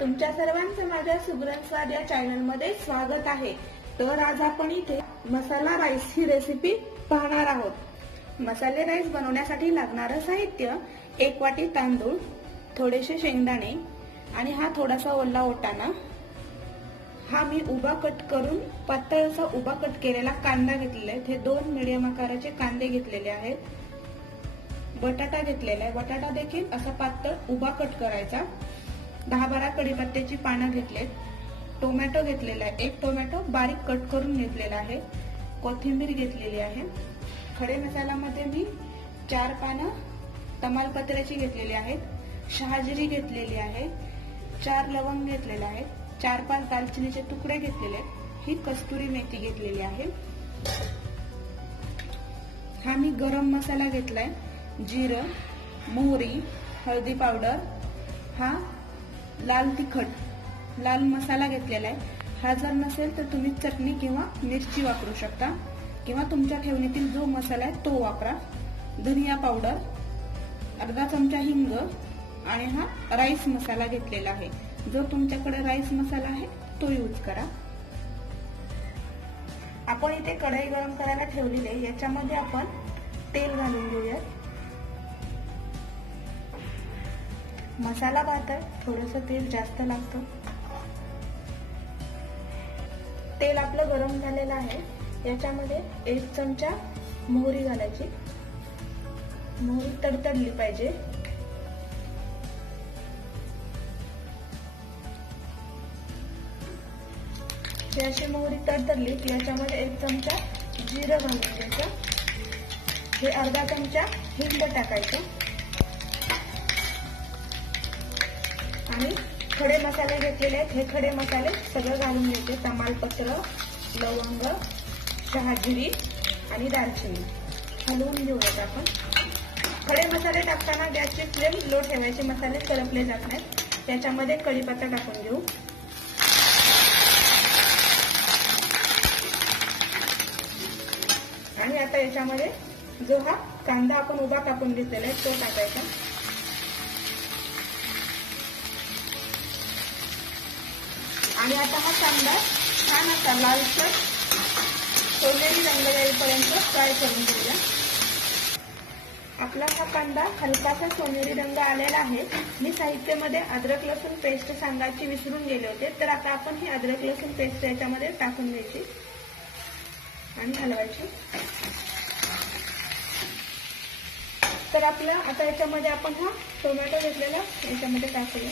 तुमच्या सर्वांचं माझ्या सुगरण स्वाद या चॅनलमध्ये स्वागत आहे. तर आज आपण इथे मसाला राईस ही रेसिपी पाहणार आहोत. मसाले राईस बनवण्यासाठी लागणारं साहित्य एक वाटी तांदूळ थोडेसे शेंगदाणे आणि हा थोडासा ओला ओटाणा. हा मी उभा कट करून पातळ असा उभा कट केलेला कांदा घेतलेला आहे. हे दोन मिडियम आकाराचे कांदे घेतलेले आहेत. बटाटा घेतलेला आहे. बटाटा देखील असा पातळ उभा कट करायचा. दहा बारा कढीपत्त्याची पानं घेतलेत. टोमॅटो घेतलेला आहे. एक टोमॅटो बारीक कट करून घेतलेला आहे. कोथिंबीर घेतलेली आहे. खडे मसाल्यामध्ये मी चार पानं तमालपत्र्याची घेतलेली आहेत. शहाजिरी घेतलेली आहे. चार लवंग घेतलेले आहेत. चार पाच दालचिनीचे तुकडे घेतलेले आहेत. ही कस्तुरी मेथी घेतलेली आहे. हा मी गरम मसाला घेतलाय. जिरं मोहरी हळदी पावडर. हा लाल तिखट लाल मसाला घेतलेला आहे. हा जर नसेल तर तुम्ही चटणी किंवा मिरची वापरू शकता. किंवा तुमच्या ठेवणीतील जो मसाला आहे तो वापरा. धनिया पावडर अर्धा चमचा हिंग आणि हा राईस मसाला घेतलेला आहे. जो तुमच्याकडे राईस मसाला आहे तो यूज करा. आपण इथे कढई गरम करायला ठेवलेली आहे. याच्यामध्ये आपण तेल घालून घेऊयात. मसाला भातात थोडस तेल जास्त लागतं. तेल आपलं गरम झालेलं आहे. याच्यामध्ये एक चमचा मोहरी घालायची. मोहरी तडतडली पाहिजे. अशी मोहरी तडतडली की याच्यामध्ये एक चमचा जिरं घालून घ्यायचं. हे अर्धा चमचा हिंग टाकायचं. आणि खडे मसाले घेतलेले आहेत. हे खडे मसाले सगळं घालून घेते. तमालपत्र लवंग शहाजिरी आणि दालचिनी. हलवून घेऊयात आपण. खडे मसाले टाकताना गॅसची फ्लेम लो ठेवायचे. मसाले सरपले जात नाहीत. त्याच्यामध्ये कढीपत्ता टाकून घेऊ. आणि आता याच्यामध्ये जो हा कांदा आपण उभा कापून घेतलेला आहे तो टाकायचा. आणि आता हा कांदा छान असा लालसर सोनेरी रंग येईपर्यंत फ्राय करून घेऊया. आपला हा कांदा हलकासा सोनेरी रंग आलेला आहे. मी साहित्यामध्ये अद्रक लसूण पेस्ट सांगायची विसरून गेले होते. तर आता आपण ही अद्रक लसूण पेस्ट याच्यामध्ये टाकून द्यायची आणि हलवायची. तर आपला आता याच्यामध्ये आपण हा टोमॅटो घेतलेला याच्यामध्ये टाकूया.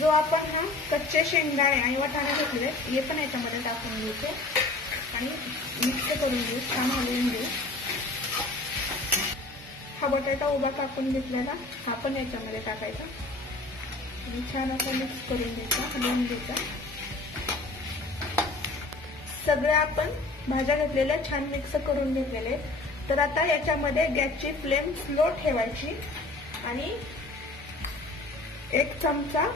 जो आपण हा कच्चे शेंगदाणे आणि वाटाणे घेतले हे पण याच्यामध्ये टाकून घ्यायचे आणि मिक्स करून घेऊ छान हलवून घेऊ. हा बटाटा उभा कापून घेतलेला हा पण याच्यामध्ये टाकायचा. आणि छान असं मिक्स करून घ्यायचा हलवून घ्यायचा. सगळ्या आपण भाज्या घेतलेल्या छान मिक्स करून घेतलेले. तर आता याच्यामध्ये गॅसची फ्लेम स्लो ठेवायची. आणि एक चमचा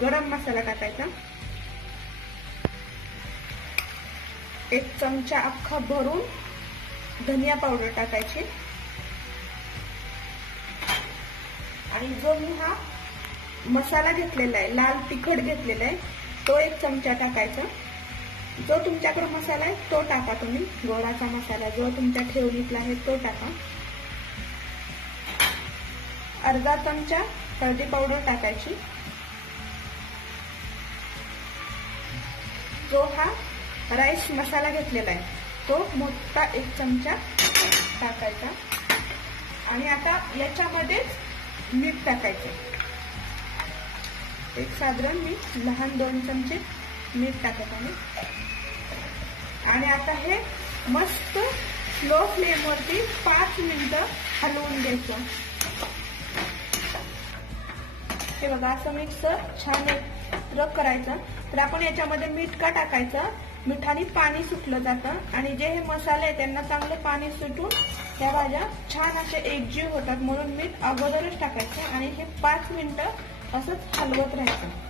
गरम मसाला टाकायचा. एक चमचा अख्खा भरून धनिया पावडर टाकायची. आणि जो मी हा मसाला घेतलेला आहे लाल तिखट घेतलेला आहे तो एक चमचा टाकायचा. जो तुमच्याकडे मसाला आहे तो टाका तुम्ही. गोडाचा मसाला जो तुमच्या ठेवणीतला आहे तो टाका. अर्धा चमचा हळदी पावडर टाकायची. जो हा राईस मसाला घेतलेला आहे. तो मोठा एक चमचा टाकायचा. आणि आता याच्यामध्येच मीठ टाकायचं. एक साधारण मी लहान दोन चमचे मीठ टाकत आहे. आणि आता हे मस्त स्लो फ्लेमवरती पाच मिनिटं हलवून द्यायचं हे बघा असं मिक्सर छान रग करायचं. तर आपण याच्यामध्ये मीठ का टाकायचं? मिठाने पाणी सुटलं जातं. आणि जे हे मसाले आहेत त्यांना चांगलं पाणी सुटून त्या भाज्या छान असे एकजीव होतात. म्हणून मीठ अगोदरच टाकायचं आणि हे पाच मिनिटं असंच हलवत राहायचं.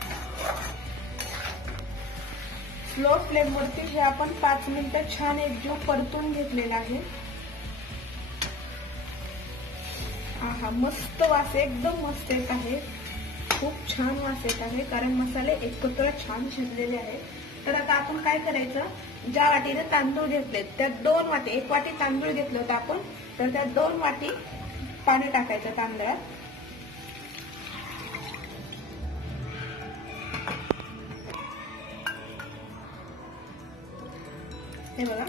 स्लो फ्लेमवरती हे आपण पाच मिनिटं छान एकजीव परतून घेतलेला आहे. हा मस्त वास एकदम मस्त येत आहे. खूप छान वास येत आहे. कारण मसाले एकत्र छान शिजलेले आहे तर आता आपण काय करायचं? ज्या वाटीने तांदूळ घेतले त्यात दोन वाटी एक वाटी तांदूळ घेतलं होतं आपण तर त्यात दोन वाटी पाणी टाकायचं तांदळात. हे बघा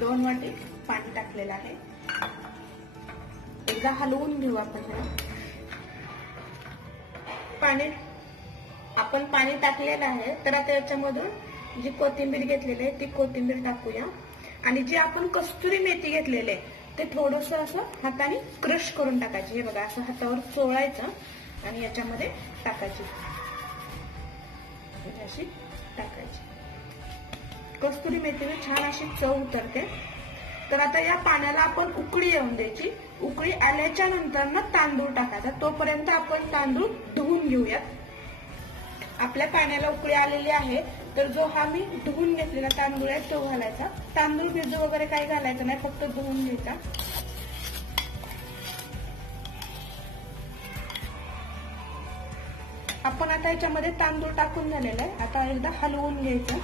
दोन वाटी पाणी टाकलेलं आहे. एकदा हलवून घेऊ आपण पाणी आपण पाणी टाकलेलं आहे तर आता याच्यामधून जी कोथिंबीर घेतलेली आहे ती कोथिंबीर टाकूया. आणि जी आपण कस्तुरी मेथी घेतलेली आहे ते थोडस असं हाताने क्रश करून टाकायची. हे बघा असं हातावर चोळायचं आणि याच्यामध्ये टाकायची. अशी टाकायची. कस्तुरी मेथीने छान अशी चव उतरते. तर आता या पाण्याला आपण उकळी येऊन द्यायची. उकळी आल्याच्यानंतर ना तांदूळ टाकायचा. तोपर्यंत आपण तांदूळ धुवून घेऊयात. आपल्या पाण्याला उकळी आलेली आहे. तर जो हा मी धुवून घेतलेला तांदूळ आहे तो घालायचा. तांदूळ भिजू वगैरे काही घालायचं नाही फक्त धुवून घ्यायचा. आपण आता याच्यामध्ये तांदूळ टाकून झालेला आहे. आता एकदा हलवून घ्यायचं.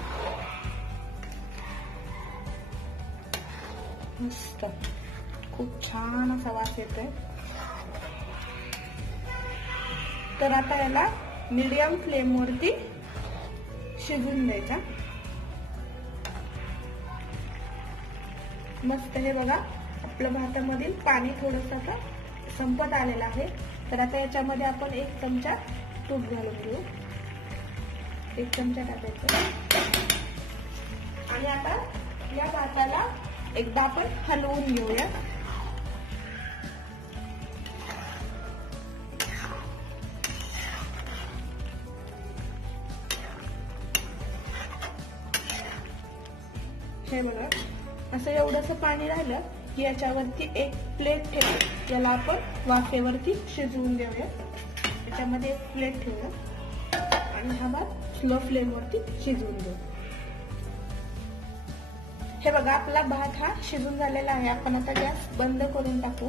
मस्त. खूप छान असा वास येतोय. तर आता याला मीडियम फ्लेम वरती शिजून द्यायचा. मस्त हे बघा आपलं भातामधील पाणी थोडस आता संपत आलेलं आहे. तर आता याच्यामध्ये आपण एक चमचा तूप घालून घेऊ. एक चमचा टाकायचं. आणि आता या भाताला एकदा आपण हलवून घेऊया. हे बघा असं एवढंसं पाणी राहिलं की याच्यावरती एक प्लेट ठेवू याला आपण वाफेवरती शिजवून देऊया. याच्यामध्ये एक प्लेट ठेवूया. आणि हा भात स्लो फ्लेमवरती शिजवून देऊ हे बघा आपला भात हा शिजून झालेला आहे. आपण आता गॅस बंद करून टाकू.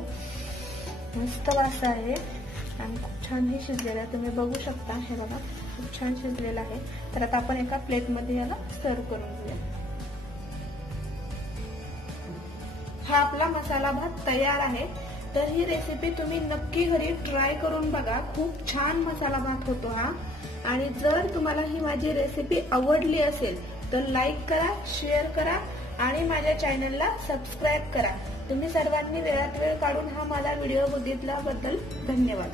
मस्त वास आहे. आणि खूप छान हे शिजलेलं आहे. तुम्ही बघू शकता हे बघा खूप छान शिजलेलं आहे. तर आता आपण एका प्लेटमध्ये याला सर्व करून घेऊया. हा आपला मसाला भात तयार आहे. तर ही रेसिपी तुम्ही नक्की घरी ट्राय करून बघा. खूप छान मसाला भात होतो हा. आणि जर तुम्हाला ही माझी रेसिपी आवडली असेल तर लाईक करा शेअर करा. आणि माझ्या चॅनलला सबस्क्राईब करा. तुम्ही सर्वांनी वेळात वेळ काढून हा माझा व्हिडिओ बघितल्याबद्दल धन्यवाद.